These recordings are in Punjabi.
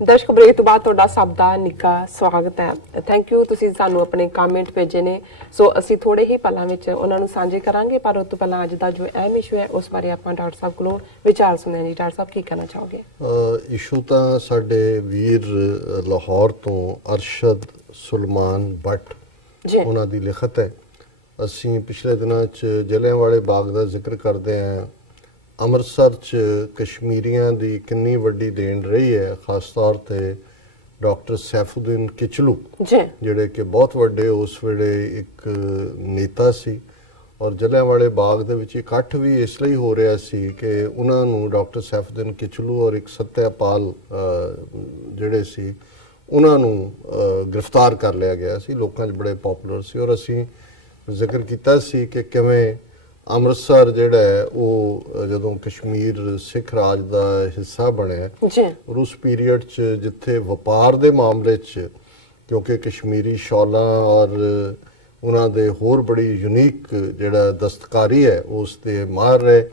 ਦਰਸ਼ਕ ਬ੍ਰੇਕ ਤੋਂ ਬਾਅਦ ਤੁਹਾਡਾ ਸਭ ਦਾ ਨਿੱਘਾ ਸਵਾਗਤ ਹੈ। ਥੈਂਕ ਯੂ, ਤੁਸੀਂ ਸਾਨੂੰ ਆਪਣੇ ਕਮੈਂਟ ਭੇਜੇ ਨੇ, ਸੋ ਅਸੀਂ ਥੋੜੇ ਹੀ ਪਲਾਂ ਵਿੱਚ ਉਹਨਾਂ ਨੂੰ ਸਾਂਝੇ ਕਰਾਂਗੇ। ਪਰ ਉਸ ਤੋਂ ਪਹਿਲਾਂ ਅੱਜ ਦਾ ਜੋ ਅਹਿਮ ਇਸ਼ੂ ਹੈ ਉਸ ਬਾਰੇ ਆਪਾਂ ਡਾਕਟਰ ਸਾਹਿਬ ਕੋਲੋਂ ਵਿਚਾਰ ਸੁਣਿਆ ਜੀ। ਡਾਕਟਰ ਸਾਹਿਬ ਕੀ ਕਹਿਣਾ ਚਾਹੋਗੇ? ਇਸ਼ੂ ਤਾਂ ਸਾਡੇ ਵੀਰ ਲਾਹੌਰ ਤੋਂ ਅਰਸ਼ਦ ਸੁਲਮਾਨ ਬੱਟ ਜੀ, ਉਹਨਾਂ ਦੀ ਲਿਖਤ ਹੈ। ਅਸੀਂ ਪਿਛਲੇ ਦਿਨਾਂ 'ਚ ਜਲਿਆਂਵਾਲੇ ਬਾਗ ਦਾ ਜ਼ਿਕਰ ਕਰਦੇ ਹਾਂ। ਅੰਮ੍ਰਿਤਸਰ 'ਚ ਕਸ਼ਮੀਰੀਆਂ ਦੀ ਕਿੰਨੀ ਵੱਡੀ ਦੇਣ ਰਹੀ ਹੈ, ਖਾਸ ਤੌਰ 'ਤੇ ਡਾਕਟਰ ਸੈਫੂਦੀਨ ਕਿਚਲੂ ਜੀ, ਜਿਹੜੇ ਕਿ ਬਹੁਤ ਵੱਡੇ ਉਸ ਵੇਲੇ ਇੱਕ ਨੇਤਾ ਸੀ। ਔਰ ਜਲਿਆਂਵਾਲੇ ਬਾਗ ਦੇ ਵਿੱਚ ਇਕੱਠ ਵੀ ਇਸ ਲਈ ਹੋ ਰਿਹਾ ਸੀ ਕਿ ਉਹਨਾਂ ਨੂੰ ਡਾਕਟਰ ਸੈਫੂਦੀਨ ਕਿਚਲੂ ਔਰ ਇੱਕ ਸੱਤਿਆਪਾਲ ਜਿਹੜੇ ਸੀ ਉਹਨਾਂ ਨੂੰ ਗ੍ਰਿਫਤਾਰ ਕਰ ਲਿਆ ਗਿਆ ਸੀ। ਲੋਕਾਂ 'ਚ ਬੜੇ ਪਪੂਲਰ ਸੀ। ਔਰ ਅਸੀਂ ਜ਼ਿਕਰ ਕੀਤਾ ਸੀ ਕਿ ਕਿਵੇਂ ਅੰਮ੍ਰਿਤਸਰ ਜਿਹੜਾ ਹੈ ਉਹ ਜਦੋਂ ਕਸ਼ਮੀਰ ਸਿੱਖ ਰਾਜ ਦਾ ਹਿੱਸਾ ਬਣਿਆ ਜੀ, ਔਰ ਉਸ ਪੀਰੀਅਡ 'ਚ ਜਿੱਥੇ ਵਪਾਰ ਦੇ ਮਾਮਲੇ 'ਚ ਕਿਉਂਕਿ ਕਸ਼ਮੀਰੀ ਸ਼ਾਲਾਂ ਔਰ ਉਹਨਾਂ ਦੇ ਹੋਰ ਬੜੀ ਯੂਨੀਕ ਜਿਹੜਾ ਦਸਤਕਾਰੀ ਹੈ ਉਸ ਤੇ ਮਾਹਰ ਰਹੇ।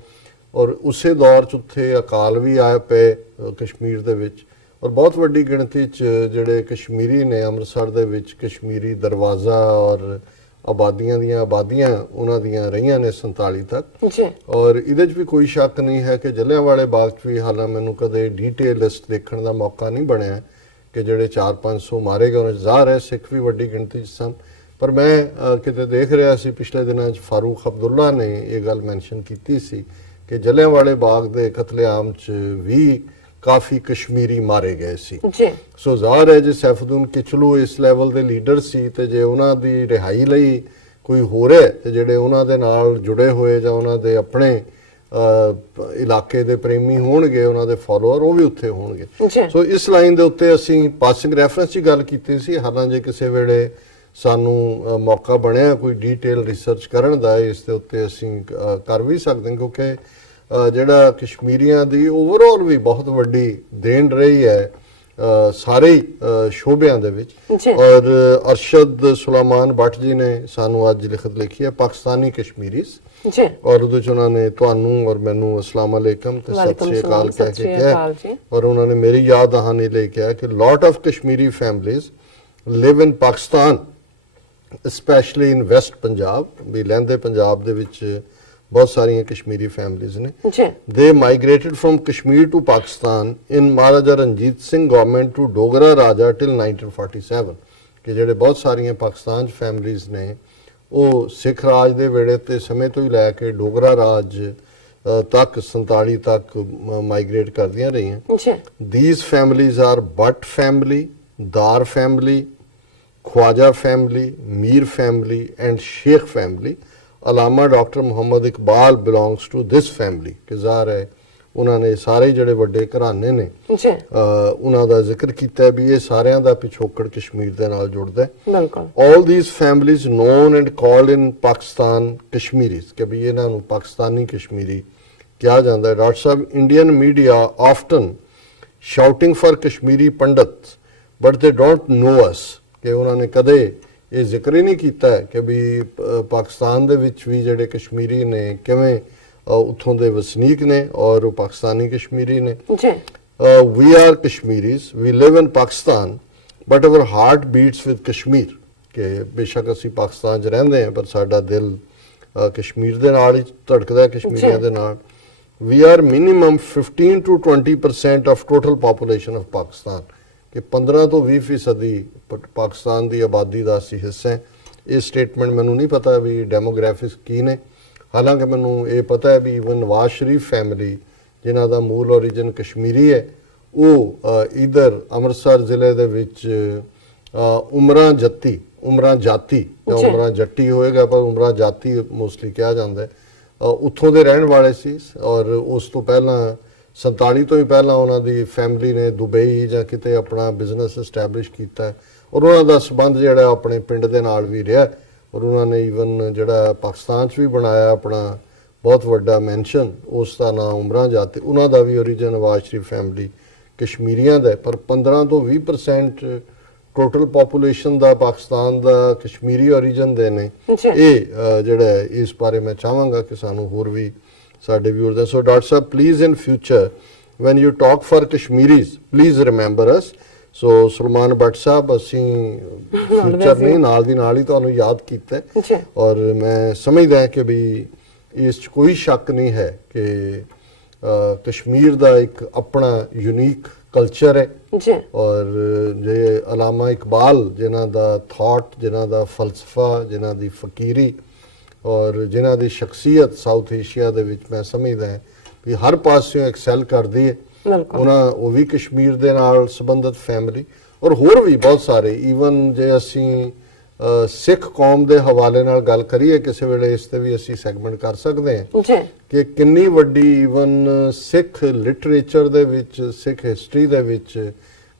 ਔਰ ਉਸੇ ਦੌਰ 'ਚ ਉੱਥੇ ਅਕਾਲ ਵੀ ਆਏ ਪਏ ਕਸ਼ਮੀਰ ਦੇ ਵਿੱਚ। ਔਰ ਬਹੁਤ ਵੱਡੀ ਗਿਣਤੀ 'ਚ ਜਿਹੜੇ ਕਸ਼ਮੀਰੀ ਨੇ ਅੰਮ੍ਰਿਤਸਰ ਦੇ ਵਿੱਚ ਕਸ਼ਮੀਰੀ ਦਰਵਾਜ਼ਾ ਔਰ ਆਬਾਦੀਆਂ ਦੀਆਂ ਆਬਾਦੀਆਂ ਉਹਨਾਂ ਦੀਆਂ ਰਹੀਆਂ ਨੇ 47 ਤੱਕ। ਜੀ, ਔਰ ਇਹਦੇ 'ਚ ਵੀ ਕੋਈ ਸ਼ੱਕ ਨਹੀਂ ਹੈ ਕਿ ਜਲਿਆਂਵਾਲੇ ਬਾਗ 'ਚ ਵੀ ਹਾਲਾਂ ਮੈਨੂੰ ਕਦੇ ਡੀਟੇਲ ਲਿਸਟ ਦੇਖਣ ਦਾ ਮੌਕਾ ਨਹੀਂ ਬਣਿਆ ਕਿ ਜਿਹੜੇ 400-500 ਮਾਰੇ ਗਏ ਉਹਨਾਂ 'ਚ ਜ਼ਾਹਰ ਹੈ ਸਿੱਖ ਵੀ ਵੱਡੀ ਗਿਣਤੀ 'ਚ ਸਨ। ਪਰ ਮੈਂ ਕਿਤੇ ਦੇਖ ਰਿਹਾ ਸੀ ਪਿਛਲੇ ਦਿਨਾਂ 'ਚ ਫਾਰੂਕ ਅਬਦੁੱਲਾ ਨੇ ਇਹ ਗੱਲ ਮੈਂਸ਼ਨ ਕੀਤੀ ਸੀ ਕਿ ਜਲਿਆਂਵਾਲੇ ਬਾਗ ਦੇ ਕਤਲੇਆਮ 'ਚ ਵੀ ਕਾਫੀ ਕਸ਼ਮੀਰੀ ਮਾਰੇ ਗਏ ਸੀ। ਜੀ, ਸੋ ਜ਼ਾਹਰ ਹੈ ਜੇ ਸੈਫੂਦੀਨ ਕਿਚਲੂ ਇਸ ਲੈਵਲ ਦੇ ਲੀਡਰ ਸੀ ਤੇ ਜੇ ਉਹਨਾਂ ਦੀ ਰਿਹਾਈ ਲਈ ਕੋਈ ਹੋ ਰਿਹਾ ਤੇ ਜਿਹੜੇ ਉਹਨਾਂ ਦੇ ਨਾਲ ਜੁੜੇ ਹੋਏ ਜਾਂ ਉਹਨਾਂ ਦੇ ਆਪਣੇ ਇਲਾਕੇ ਦੇ ਪ੍ਰੇਮੀ ਹੋਣਗੇ, ਉਹਨਾਂ ਦੇ ਫਾਲੋਅਰ, ਉਹ ਵੀ ਉੱਥੇ ਹੋਣਗੇ। ਸੋ ਇਸ ਲਾਈਨ ਦੇ ਉੱਤੇ ਅਸੀਂ ਪਾਸਿੰਗ ਰੈਫਰੈਂਸ 'ਚ ਗੱਲ ਕੀਤੀ ਸੀ। ਹਾਲਾਂਕਿ ਕਿਸੇ ਵੇਲੇ ਸਾਨੂੰ ਮੌਕਾ ਬਣਿਆ ਕੋਈ ਡੀਟੇਲ ਰਿਸਰਚ ਕਰਨ ਦਾ, ਇਸ ਦੇ ਉੱਤੇ ਅਸੀਂ ਕਰ ਵੀ ਸਕਦੇ ਹਾਂ ਕਿਉਂਕਿ ਜਿਹੜਾ ਕਸ਼ਮੀਰੀਆਂ ਦੀ ਓਵਰਆਲ ਵੀ ਬਹੁਤ ਵੱਡੀ ਦੇਣ ਰਹੀ ਹੈ ਸਾਰੇ ਸ਼ੋਬਿਆਂ ਦੇ ਵਿੱਚ। ਔਰ ਅਰਸ਼ਦ ਸੁਲੇਮਾਨ ਬੱਟ ਜੀ ਨੇ ਸਾਨੂੰ ਅੱਜ ਲਿਖਤ ਲਿਖੀ ਹੈ ਪਾਕਿਸਤਾਨੀ ਕਸ਼ਮੀਰੀਜ਼ ਜੀ, ਔਰ ਉਹਦੇ 'ਚ ਉਹਨਾਂ ਨੇ ਤੁਹਾਨੂੰ ਔਰ ਮੈਨੂੰ ਅਸਲਾਮ ਅਲੈਕਮ ਤੇ ਸਤਿ ਸ਼੍ਰੀ ਅਕਾਲ ਕਹਿ ਕੇ ਕਿਹਾ। ਔਰ ਉਹਨਾਂ ਨੇ ਮੇਰੀ ਯਾਦ ਦਹਾਨੀ ਲਈ ਕਿਹਾ ਕਿ lot of Kashmiri families live in Pakistan specially in west Punjab. ਵੀ ਲਹਿੰਦੇ ਪੰਜਾਬ ਦੇ ਵਿੱਚ ਬਹੁਤ ਸਾਰੀਆਂ ਕਸ਼ਮੀਰੀ ਫੈਮਲੀਜ਼ ਨੇ। They migrated from Kashmir to Pakistan in Maharaja Ranjit Singh government to Dogra Raja till 1947 ਕਿ ਜਿਹੜੇ ਬਹੁਤ ਸਾਰੀਆਂ ਪਾਕਿਸਤਾਨ 'ਚ ਫੈਮਲੀਜ਼ ਨੇ ਉਹ ਸਿੱਖ ਰਾਜ ਦੇ ਵੇਲੇ ਤੇ ਸਮੇਂ ਤੋਂ ਹੀ ਲੈ ਕੇ ਡੋਗਰਾ ਰਾਜ ਤੱਕ 47 ਤੱਕ ਮਾਈਗ੍ਰੇਟ ਕਰਦੀਆਂ ਰਹੀਆਂ। These families are Butt family, Dar family, Khwaja family, Mir family and Sheikh family. Allama doctor Muhammad Iqbal belongs to this family कि ज़ाहिर है उन्होंने सारे ਜਿਹੜੇ ਵੱਡੇ ਘਰਾਣੇ ਨੇ ਉਹਨਾਂ ਦਾ ਜ਼ਿਕਰ ਕੀਤਾ ਵੀ ਇਹ ਸਾਰਿਆਂ ਦਾ ਪਿਛੋਕੜ ਕਸ਼ਮੀਰ ਦੇ ਨਾਲ ਜੁੜਦਾ ਹੈ। ਬਿਲਕੁਲ। all these families known and called in Pakistan Kashmiris ਕਿ ਵੀ ਇਹਨਾਂ ਨੂੰ ਪਾਕਿਸਤਾਨੀ ਕਸ਼ਮੀਰੀ ਕਿਹਾ ਜਾਂਦਾ ਹੈ। Doctor Sahib Indian media often shouting for Kashmiri pandits but they don't know us ਕਿ ਉਹਨਾਂ ਨੇ ਕਦੇ ਇਹ ਜ਼ਿਕਰ ਹੀ ਨਹੀਂ ਕੀਤਾ ਕਿ ਵੀ ਪਾਕਿਸਤਾਨ ਦੇ ਵਿੱਚ ਵੀ ਜਿਹੜੇ ਕਸ਼ਮੀਰੀ ਨੇ ਕਿਵੇਂ ਉੱਥੋਂ ਦੇ ਵਸਨੀਕ ਨੇ ਔਰ ਉਹ ਪਾਕਿਸਤਾਨੀ ਕਸ਼ਮੀਰੀ ਨੇ। We are Kashmiris, we live in Pakistan but our heart beats with Kashmir ਕਿ ਬੇਸ਼ੱਕ ਅਸੀਂ ਪਾਕਿਸਤਾਨ 'ਚ ਰਹਿੰਦੇ ਹਾਂ ਪਰ ਸਾਡਾ ਦਿਲ ਕਸ਼ਮੀਰ ਦੇ ਨਾਲ ਹੀ ਧੜਕਦਾ, ਕਸ਼ਮੀਰੀਆਂ ਦੇ ਨਾਲ। We are minimum 15 to 20% of total population of Pakistan ਕਿ 15 ਤੋਂ 20% ਪਾਕਿਸਤਾਨ ਦੀ ਆਬਾਦੀ ਦਾ ਅਸੀਂ ਹਿੱਸਾ ਹੈ। ਇਹ ਸਟੇਟਮੈਂਟ ਮੈਨੂੰ ਨਹੀਂ ਪਤਾ ਵੀ ਡੈਮੋਗ੍ਰਾਫਿਕਸ ਕੀ ਨੇ। ਹਾਲਾਂਕਿ ਮੈਨੂੰ ਇਹ ਪਤਾ ਹੈ ਵੀ ਇਵਨ ਨਵਾਜ਼ ਸ਼ਰੀਫ ਫੈਮਿਲੀ ਜਿਨ੍ਹਾਂ ਦਾ ਮੂਲ ਓਰੀਜਨ ਕਸ਼ਮੀਰੀ ਹੈ ਉਹ ਇਧਰ ਅੰਮ੍ਰਿਤਸਰ ਜ਼ਿਲ੍ਹੇ ਦੇ ਵਿੱਚ ਉਮਰਾਂ ਜਾਤੀ ਜਾਂ ਉਮਰਾਂ ਜੱਟੀ ਹੋਏਗਾ ਪਰ ਉਮਰਾਂ ਜਾਤੀ ਮੋਸਟਲੀ ਕਿਹਾ ਜਾਂਦਾ ਹੈ, ਉੱਥੋਂ ਦੇ ਰਹਿਣ ਵਾਲੇ ਸੀ। ਔਰ ਉਸ ਤੋਂ ਪਹਿਲਾਂ 47 ਤੋਂ ਹੀ ਪਹਿਲਾਂ ਉਹਨਾਂ ਦੀ ਫੈਮਿਲੀ ਨੇ ਦੁਬਈ ਜਾਂ ਕਿਤੇ ਆਪਣਾ ਬਿਜ਼ਨਸ ਐਸਟੈਬਲਿਸ਼ ਕੀਤਾ ਔਰ ਉਹਨਾਂ ਦਾ ਸੰਬੰਧ ਜਿਹੜਾ ਆਪਣੇ ਪਿੰਡ ਦੇ ਨਾਲ ਵੀ ਰਿਹਾ। ਔਰ ਉਹਨਾਂ ਨੇ ਈਵਨ ਜਿਹੜਾ ਪਾਕਿਸਤਾਨ 'ਚ ਵੀ ਬਣਾਇਆ ਆਪਣਾ ਬਹੁਤ ਵੱਡਾ ਮੈਂਸ਼ਨ, ਉਸ ਦਾ ਨਾਮ ਉਮਰਾਂ ਜਾਤੀ। ਉਹਨਾਂ ਦਾ ਵੀ ਓਰੀਜਨ ਨਵਾਜ਼ ਸ਼ਰੀਫ ਫੈਮਿਲੀ ਕਸ਼ਮੀਰੀਆਂ ਦਾ ਪਰ 15 ਤੋਂ 20% ਟੋਟਲ ਪੋਪੂਲੇਸ਼ਨ ਦਾ ਪਾਕਿਸਤਾਨ ਦਾ ਕਸ਼ਮੀਰੀ ਓਰੀਜਨ ਦੇ ਨੇ। ਇਹ ਜਿਹੜਾ ਇਸ ਬਾਰੇ ਮੈਂ ਚਾਹਾਂਗਾ ਕਿ ਸਾਨੂੰ ਹੋਰ ਵੀ ਸਾਡੇ viewers the. So doctor Sahib please in future when you talk for Kashmiris, please remember us. So Sulman Bhatt ਸਾਹਿਬ ਅਸੀਂ ਫਿਊਚਰ ਨਹੀਂ ਨਾਲ ਦੀ ਨਾਲ ਹੀ ਤੁਹਾਨੂੰ ਯਾਦ ਕੀਤਾ ਹੈ। ਜੀ। ਔਰ ਮੈਂ ਸਮਝਦਾ ਹਾਂ ਕਿ ਵੀ ਇਸ 'ਚ ਕੋਈ ਸ਼ੱਕ ਨਹੀਂ ਹੈ ਕਿ ਕਸ਼ਮੀਰ ਦਾ ਇੱਕ ਆਪਣਾ ਯੂਨੀਕ ਕਲਚਰ ਹੈ ਜੀ। ਔਰ ਜੇ ਅਲਾਮਾ ਇਕਬਾਲ ਜਿਨ੍ਹਾਂ ਦਾ ਥਾਟ, ਜਿਨ੍ਹਾਂ ਦਾ ਫਲਸਫਾ, ਜਿਨ੍ਹਾਂ ਦੀ ਫਕੀਰੀ ਔਰ ਜਿਨ੍ਹਾਂ ਦੀ ਸ਼ਖਸੀਅਤ ਸਾਊਥ ਏਸ਼ੀਆ ਦੇ ਵਿੱਚ ਮੈਂ ਸਮਝਦਾ ਹਾਂ ਵੀ ਹਰ ਪਾਸਿਓਂ ਐਕਸੈਲ ਕਰਦੀ ਹੈ। ਬਿਲਕੁਲ। ਉਹ ਵੀ ਕਸ਼ਮੀਰ ਦੇ ਨਾਲ ਸੰਬੰਧਿਤ ਫੈਮਿਲੀ ਔਰ ਹੋਰ ਵੀ ਬਹੁਤ ਸਾਰੇ, ਈਵਨ ਜੇ ਅਸੀਂ ਸਿੱਖ ਕੌਮ ਦੇ ਹਵਾਲੇ ਨਾਲ ਗੱਲ ਕਰੀਏ ਕਿਸੇ ਵੇਲੇ ਇਸ ਤੇ ਵੀ ਅਸੀਂ ਸੈਗਮੈਂਟ ਕਰ ਸਕਦੇ ਹਾਂ ਜੀ। ਕਿ ਕਿੰਨੀ ਵੱਡੀ ਈਵਨ ਸਿੱਖ ਲਿਟਰੇਚਰ ਦੇ ਵਿੱਚ, ਸਿੱਖ ਹਿਸਟਰੀ ਦੇ ਵਿੱਚ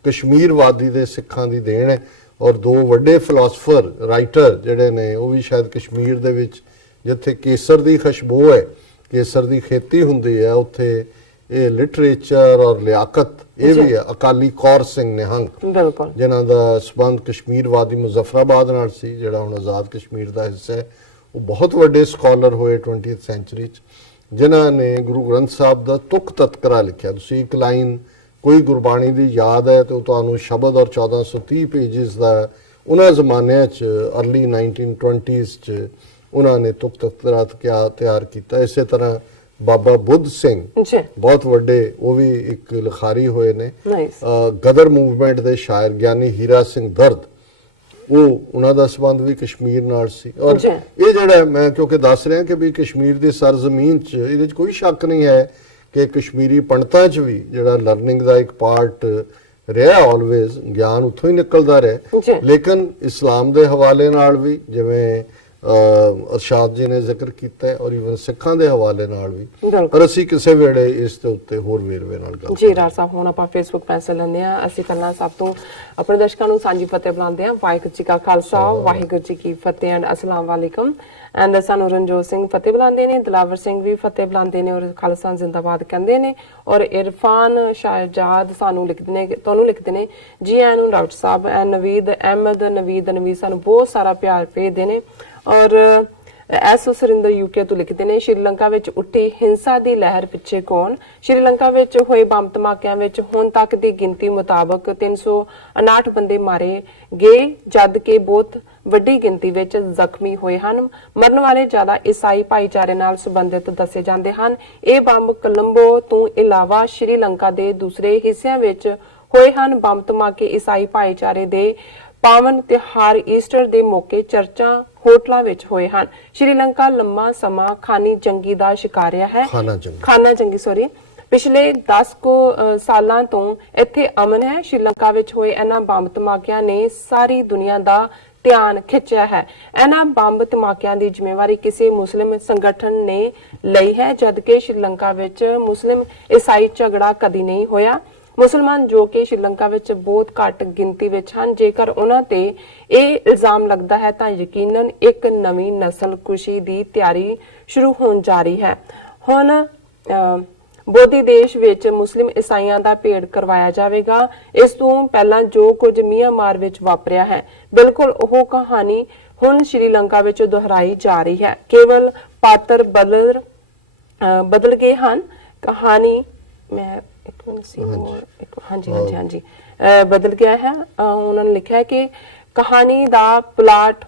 ਕਸ਼ਮੀਰਵਾਦੀ ਦੇ ਸਿੱਖਾਂ ਦੀ ਦੇਣ ਹੈ। ਔਰ ਦੋ ਵੱਡੇ ਫਿਲਾਸਫਰ ਰਾਈਟਰ ਜਿਹੜੇ ਨੇ ਉਹ ਵੀ ਸ਼ਾਇਦ ਕਸ਼ਮੀਰ ਦੇ ਵਿੱਚ ਜਿੱਥੇ ਕੇਸਰ ਦੀ ਖੁਸ਼ਬੂ ਹੈ, ਕੇਸਰ ਦੀ ਖੇਤੀ ਹੁੰਦੀ ਹੈ, ਉੱਥੇ ਇਹ ਲਿਟਰੇਚਰ ਔਰ ਲਿਆਕਤ ਇਹ ਵੀ ਹੈ। ਅਕਾਲੀ ਕੌਰ ਸਿੰਘ ਨਿਹੰਗ ਬਿਲਕੁਲ, ਜਿਨ੍ਹਾਂ ਦਾ ਸਬੰਧ ਕਸ਼ਮੀਰਵਾਦੀ ਮੁਜ਼ੱਫਰਾਬਾਦ ਨਾਲ ਸੀ ਜਿਹੜਾ ਹੁਣ ਆਜ਼ਾਦ ਕਸ਼ਮੀਰ ਦਾ ਹਿੱਸਾ ਹੈ। ਉਹ ਬਹੁਤ ਵੱਡੇ ਸਕਾਲਰ ਹੋਏ 20th ਸੈਂਚੁਰੀ 'ਚ ਜਿਨ੍ਹਾਂ ਨੇ ਗੁਰੂ ਗ੍ਰੰਥ ਸਾਹਿਬ ਦਾ ਤੁਕ ਤਤਕਰਾ ਲਿਖਿਆ। ਤੁਸੀਂ ਇੱਕ ਲਾਈਨ ਕੋਈ ਗੁਰਬਾਣੀ ਦੀ ਯਾਦ ਹੈ ਤੇ ਉਹ ਤੁਹਾਨੂੰ ਸ਼ਬਦ ਔਰ 1430 ਪੇਜਿਸ ਦਾ ਉਹਨਾਂ ਜ਼ਮਾਨਿਆਂ 'ਚ ਅਰਲੀ 1920s 'ਚ ਉਹਨਾਂ ਨੇ ਤੁਕ ਤਤਕਰਾ ਤਿਆਰ ਕੀਤਾ। ਇਸੇ ਤਰ੍ਹਾਂ ਬਾਬਾ ਬੁੱਧ ਸਿੰਘ ਜੀ, ਬਹੁਤ ਵੱਡੇ ਉਹ ਵੀ ਇੱਕ ਲਿਖਾਰੀ ਹੋਏ ਨੇ। ਨਾਈਸ। ਗਦਰ ਮੂਵਮੈਂਟ ਦੇ ਸ਼ਾਇਰ ਗਿਆਨੀ ਹੀਰਾ ਸਿੰਘ ਦਰਦ, ਉਹਨਾਂ ਦਾ ਸੰਬੰਧ ਵੀ ਕਸ਼ਮੀਰ ਨਾਲ ਸੀ। ਔਰ ਇਹ ਜਿਹੜਾ ਮੈਂ ਕਿਉਂਕਿ ਦੱਸ ਰਿਹਾ ਕਿ ਵੀ ਕਸ਼ਮੀਰ ਦੀ ਸਰਜ਼ਮੀਨ 'ਚ ਇਹਦੇ 'ਚ ਕੋਈ ਸ਼ੱਕ ਨਹੀਂ ਹੈ ਕਿ ਕਸ਼ਮੀਰੀ ਪੰਡਤਾਂ 'ਚ ਵੀ ਜਿਹੜਾ ਲਰਨਿੰਗ ਦਾ ਇੱਕ ਪਾਰਟ ਰਿਹਾ ਆਲਵੇਜ਼, ਗਿਆਨ ਉੱਥੋਂ ਹੀ ਨਿਕਲਦਾ ਰਿਹਾ। ਲੇਕਿਨ ਇਸਲਾਮ ਦੇ ਹਵਾਲੇ ਨਾਲ ਵੀ ਜਿਵੇਂ ਅਰਸ਼ਾਦ ਜੀ ਨੇ ਜ਼ਿਕਰ ਕੀਤਾ ਹੈ ਔਰ ਇਵਨ ਸਿੱਖਾਂ ਦੇ ਹਵਾਲੇ ਨਾਲ ਵੀ, ਪਰ ਅਸੀਂ ਕਿਸੇ ਵੇਲੇ ਇਸ ਦੇ ਉੱਤੇ ਹੋਰ ਵੇਰਵੇ ਨਾਲ ਗੱਲ ਜੀ। ਰਾਜ ਸਾਹਿਬ ਹੁਣ ਆਪਾਂ ਫੇਸਬੁੱਕ ਪੈਨਸਲ ਲੈਂਦੇ ਆ। ਅਸੀਂ ਪਹਿਲਾਂ ਸਭ ਤੋਂ ਆਪਣੇ ਦਰਸ਼ਕਾਂ ਨੂੰ ਸਾਂਝੀ ਫਤਿਹ ਬੁਲਾਉਂਦੇ ਆ। ਵਾਹਿਗੁਰੂ ਜੀ ਕਾ ਖਾਲਸਾ, ਵਾਹਿਗੁਰੂ ਜੀ ਕੀ ਫਤਿਹ ਐਂਡ ਅਸਲਾਮ ਵਾਲੇਕਮ। ਐਂਡ ਸਾਨੂੰ ਰਣਜੋਤ ਸਿੰਘ ਫਤਿਹ ਬੁਲਾਉਂਦੇ ਨੇ, ਦਿਲਾਵਰ ਸਿੰਘ ਵੀ ਫਤਿਹ ਬੁਲਾਉਂਦੇ ਨੇ ਔਰ ਖਾਲਸਾ ਜ਼ਿੰਦਾਬਾਦ ਕਹਿੰਦੇ ਨੇ। ਔਰ ਇਰਫਾਨ ਸ਼ਾਹਜਾਦ ਸਾਨੂੰ ਲਿਖਦੇ ਨੇ, ਤੁਹਾਨੂੰ ਲਿਖਦੇ ਨੇ ਜੀ ਆਇਆਂ ਨੂੰ ਡਾਕਟਰ ਸਾਹਿਬ। ਐ ਨਵੀਦ ਅਹਿਮਦ ਨਵੀਦ ਸਾਨੂੰ ਬਹੁਤ ਸਾਰਾ ਪਿਆਰ ਭੇਜਦੇ ਨੇ। ਔਰ ਐਸ ਸੁਰਿੰਦਰ ਯੂਕੇ ਤੋਂ ਲਿਖਦੇ ਨੇ ਸ਼੍ਰੀਲੰਕਾ ਵਿੱਚ ਉੱਠੀ ਹਿੰਸਾ ਦੀ ਲਹਿਰ ਪਿੱਛੇ ਕੌਣ? ਸ਼੍ਰੀਲੰਕਾ ਵਿੱਚ ਹੋਏ ਬੰਬ ਧਮਾਕਿਆਂ ਵਿੱਚ ਹੁਣ ਤੱਕ ਦੀ ਗਿਣਤੀ ਮੁਤਾਬਕ 359 ਬੰਦੇ ਮਾਰੇ ਗਏ ਜਦ ਕਿ ਬਹੁਤ ਵੱਡੀ ਗਿਣਤੀ ਵਿੱਚ ਜ਼ਖਮੀ ਹੋਏ ਹਨ। ਮਰਨ ਵਾਲੇ ਜ਼ਿਆਦਾ ਈਸਾਈ ਭਾਈਚਾਰੇ ਨਾਲ ਸੰਬੰਧਿਤ ਦੱਸੇ ਜਾਂਦੇ ਹਨ। ਇਹ ਬੰਬ ਕੋਲੰਬੋ ਤੋਂ ਇਲਾਵਾ ਸ਼੍ਰੀਲੰਕਾ ਦੇ ਦੂਸਰੇ ਹਿੱਸਿਆਂ ਵਿੱਚ ਹੋਏ ਹਨ। ਬੰਬ ਧਮਾਕੇ ਈਸਾਈ ਭਾਈਚਾਰੇ ਦੇ ਪਾਵਨ ਤਿਉਹਾਰ ਈਸਟਰ ਦੇ ਮੌਕੇ ਚਰਚਾਂ ਹੋਟਲਾਂ ਵਿੱਚ ਹੋਏ ਹਨ। ਸ਼੍ਰੀਲੰਕਾ ਲੰਮਾ ਸਮਾਂ ਖਾਨਾ ਜੰਗੀ ਦਾ ਸ਼ਿਕਾਰ ਰਿਹਾ ਹੈ। ਪਿਛਲੇ 10 ਸਾਲਾਂ ਤੋਂ ਇੱਥੇ ਅਮਨ ਹੈ। ਸ਼੍ਰੀਲੰਕਾ ਵਿੱਚ ਹੋਏ ਇਹਨਾਂ ਬੰਬ ਧਮਾਕਿਆਂ ਨੇ ਸਾਰੀ ਦੁਨੀਆ ਦਾ ਧਿਆਨ ਖਿੱਚਿਆ ਹੈ। ਇਹਨਾਂ ਬੰਬ ਧਮਾਕਿਆਂ ਦੀ ਜ਼ਿੰਮੇਵਾਰੀ ਕਿਸੇ ਮੁਸਲਿਮ ਸੰਗਠਨ ਨੇ ਲਈ ਹੈ, ਜਦਕਿ ਸ਼੍ਰੀਲੰਕਾ ਵਿੱਚ ਮੁਸਲਿਮ ਈਸਾਈ ਝਗੜਾ ਕਦੀ ਨਹੀਂ ਹੋਇਆ। ਮੁਸਲਮਾਨ ਜੋ ਕਿ ਸ਼੍ਰੀਲੰਕਾ ਵਿੱਚ ਬਹੁਤ ਘੱਟ ਗਿਣਤੀ ਵਿੱਚ ਹਨ, ਜੇਕਰ ਉਹਨਾਂ ਤੇ ਇਹ ਇਲਜ਼ਾਮ ਲੱਗਦਾ ਹੈ ਤਾਂ ਯਕੀਨਨ ਇੱਕ ਨਵੀਂ ਨਸਲ ਕੁਸ਼ੀ ਦੀ ਤਿਆਰੀ ਸ਼ੁਰੂ ਹੋਣ ਜਾ ਰਹੀ ਹੈ। ਹੁਣ ਬੋਧੀ ਦੇਸ਼ ਵਿੱਚ ਮੁਸਲਿਮ ਈਸਾਈਆਂ ਦਾ ਭੇੜ ਕਰਵਾਇਆ ਜਾਵੇਗਾ। ਇਸ ਤੋਂ ਪਹਿਲਾਂ ਜੋ ਕੁਝ ਮਿਆਂਮਾਰ ਵਿੱਚ ਵਾਪਰਿਆ ਹੈ, ਬਿਲਕੁਲ ਉਹ ਕਹਾਣੀ ਹੁਣ ਸ਼੍ਰੀਲੰਕਾ ਵਿੱਚ ਦੁਹਰਾਈ ਜਾ ਰਹੀ ਹੈ। ਕੇਵਲ ਪਾਤਰ ਬਦਲ ਗਏ ਹਨ। ਕਹਾਣੀ ਮੈਂ ਬਦਲ ਗਿਆ ਹੈ। ਉਹਨਾਂ ਨੇ ਲਿਖਿਆ ਹੈ ਕਿ ਕਹਾਣੀ ਦਾ ਪਲਾਟ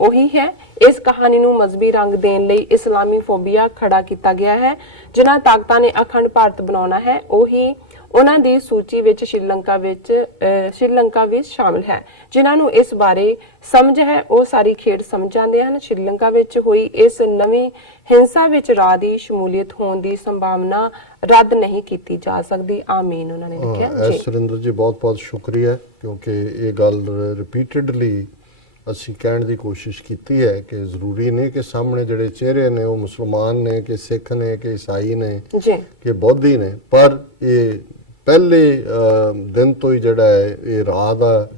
ਉਹੀ ਹੈ। ਇਸ ਕਹਾਣੀ ਨੂੰ ਮਜ਼ਹਬੀ ਰੰਗ ਦੇਣ ਲਈ ਇਸਲਾਮੀ ਫੋਬੀਆ ਖੜਾ ਕੀਤਾ ਗਿਆ ਹੈ। ਜਿਨ੍ਹਾਂ ਤਾਕਤਾਂ ਨੇ ਅਖੰਡ ਭਾਰਤ ਬਣਾਉਣਾ ਹੈ ਉਹੀ ਉਹਨਾਂ ਦੀ ਸੂਚੀ ਵਿੱਚ ਸ਼੍ਰੀਲੰਕਾ ਵੀ ਸ਼ਾਮਲ ਹੈ। ਜਿਨ੍ਹਾਂ ਨੂੰ ਇਸ ਬਾਰੇ ਸਮਝ ਹੈ ਉਹ ਸਾਰੀ ਖੇਡ ਸਮਝ ਜਾਂਦੇ ਹਨ। ਸ਼੍ਰੀਲੰਕਾ ਵਿੱਚ ਹੋਈ ਇਸ ਨਵੀਂ ਹਿੰਸਾ ਵਿੱਚ ਰਾਹ ਦੀ ਸ਼ਮੂਲੀਅਤ ਹੋਣ ਦੀ ਸੰਭਾਵਨਾ ਰੱਦ ਨਹੀਂ ਕੀਤੀ ਜਾ ਸਕਦੀ। ਆਮੀਨ ਉਹਨਾਂ ਨੇ ਲਿਖਿਆ ਜੀ। ਸੁਰਿੰਦਰ ਜੀ ਬਹੁਤ ਬਹੁਤ ਸ਼ੁਕਰੀਆ, ਕਿਉਂਕਿ ਇਹ ਗੱਲ ਰਿਪੀਟਡਲੀ ਅਸੀਂ ਕਹਿਣ ਦੀ ਕੋਸ਼ਿਸ਼ ਕੀਤੀ ਹੈ ਕਿ ਜ਼ਰੂਰੀ ਨਹੀਂ ਕਿ ਸਾਹਮਣੇ ਜਿਹੜੇ ਚਿਹਰੇ ਨੇ ਉਹ ਮੁਸਲਮਾਨ ਨੇ ਕਿ ਸਿੱਖ ਨੇ ਕਿ ਈਸਾਈ ਨੇ ਕਿ ਬੌਧੀ ਨੇ, ਪਰ ਇਹ ਪਹਿਲੇ ਦਿਨ ਤੋਂ ਹੀ ਜਿਹੜਾ ਹੈ ਇਹ ਰਾਹ ਦਾ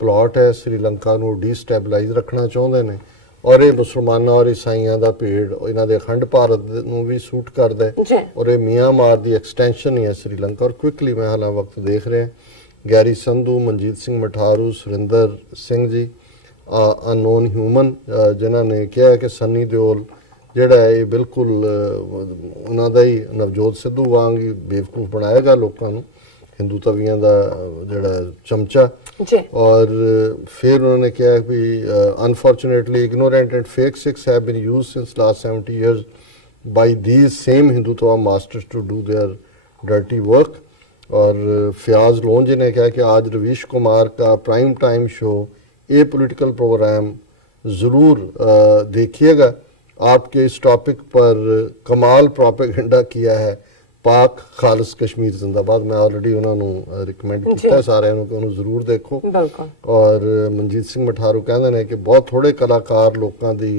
ਪਲਾਟ ਹੈ। ਸ਼੍ਰੀਲੰਕਾ ਨੂੰ ਡੀਸਟੈਬਲਾਈਜ਼ ਰੱਖਣਾ ਚਾਹੁੰਦੇ ਨੇ ਔਰ ਇਹ ਮੁਸਲਮਾਨਾਂ ਔਰ ਈਸਾਈਆਂ ਦਾ ਭੇੜ ਇਹਨਾਂ ਦੇ ਅਖੰਡ ਭਾਰਤ ਨੂੰ ਵੀ ਸੂਟ ਕਰਦਾ ਹੈ ਔਰ ਇਹ ਮਿਆਂਮਾਰ ਦੀ ਐਕਸਟੈਂਸ਼ਨ ਹੀ ਹੈ ਸ਼੍ਰੀਲੰਕਾ। ਔਰ ਕੁਇਕਲੀ ਮੈਂ ਹਾਲਾਂ ਵਕਤ ਦੇਖ ਰਿਹਾ Garry Sandhu, Manjeet Singh Matharu, Surinder Singh ji, unknown human, ਜਿਨ੍ਹਾਂ ਨੇ ਕਿਹਾ ਕਿ ਸੰਨੀ ਦਿਓਲ ਜਿਹੜਾ ਹੈ ਇਹ ਬਿਲਕੁਲ ਉਹਨਾਂ ਦਾ ਹੀ ਨਵਜੋਤ ਸਿੱਧੂ ਵਾਂਗ ਹੀ ਬੇਵਕੂਫ ਬਣਾਏਗਾ ਲੋਕਾਂ ਨੂੰ, ਹਿੰਦੂ ਤਵੀਆਂ ਦਾ ਜਿਹੜਾ ਚਮਚਾ। ਜੀ ਔਰ ਫਿਰ ਉਹਨਾਂ ਨੇ ਕਿਹਾ ਵੀ unfortunately ignorant and fake Sikhs have been used since last 70 years by these same Hindutva masters to do their dirty work। और फयाज लोंजे ने कहा कि आज रवीश कुमार का प्राइम टाइम शो ये पॉलिटिकल प्रोग्राम ज़रूर देखिएगा, आपके इस टॉपिक पर कमाल प्रोपेगेंडा किया है पाक खालिस कश्मीर जिंदाबाद। मैं ऑलरेडी उन्होंने रिकमेंड किया सारे कि उन्होंने ज़रूर देखो। ਬਿਲਕੁਲ और मनजीत सिंह मठारू कहते हैं कि बहुत थोड़े कलाकार लोगों की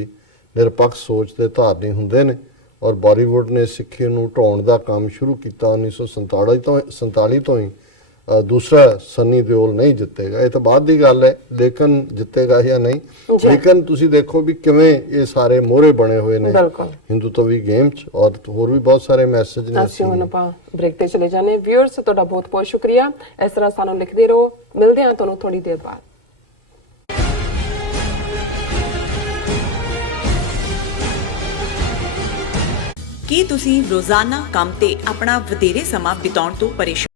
निरपक्ष सोच के धारनी होंगे ने, और ਬਾਲੀਵੁੱਡ ਨੇ ਸਿੱਖੀ ਨੂੰ ਢਾਉਣ ਦਾ ਕੰਮ ਸ਼ੁਰੂ ਕੀਤਾ 1947 ਤੋਂ ਹੀ। ਦੂਸਰਾ ਸੰਨੀ ਦਿਓਲ ਨਹੀਂ ਜਿੱਤੇਗਾ, ਇਹ ਤਾਂ ਬਾਅਦ ਦੀ ਗੱਲ ਹੈ, ਲੇਕਿਨ ਜਿੱਤੇਗਾ ਜਾਂ ਨਹੀਂ। ਲੇਕਿਨ ਤੁਸੀਂ ਦੇਖੋ ਵੀ ਕਿਵੇਂ ਇਹ ਸਾਰੇ ਮੋਹਰੇ ਬਣੇ ਹੋਏ ਨੇ ਹਿੰਦੂਤਵੀ ਗੇਮ 'ਚ, ਔਰ ਹੋਰ ਵੀ ਬਹੁਤ ਸਾਰੇ ਮੈਸੇਜ ਨੇ। ਅਸੀਂ ਹੁਣ ਆਪਾਂ ਬ੍ਰੇਕ ਤੇ ਚਲੇ ਜਾਣੇ। ਵਿਊਅਰਸ ਤੁਹਾਡਾ ਬਹੁਤ ਬਹੁਤ ਸ਼ੁਕਰੀਆ, ਇਸ ਤਰ੍ਹਾਂ ਸਾਨੂੰ ਲਿਖਦੇ ਰਹੋ। ਮਿਲਦੇ ਹਾਂ ਤੁਹਾਨੂੰ ਥੋੜੀ ਦੇਰ ਬਾਅਦ। ਕੀ ਤੁਸੀਂ ਰੋਜ਼ਾਨਾ ਕੰਮ ਤੇ ਆਪਣਾ ਵਧੇਰੇ ਸਮਾਂ ਬਿਤਾਉਣ ਤੋਂ ਪਰੇਸ਼ਾਨ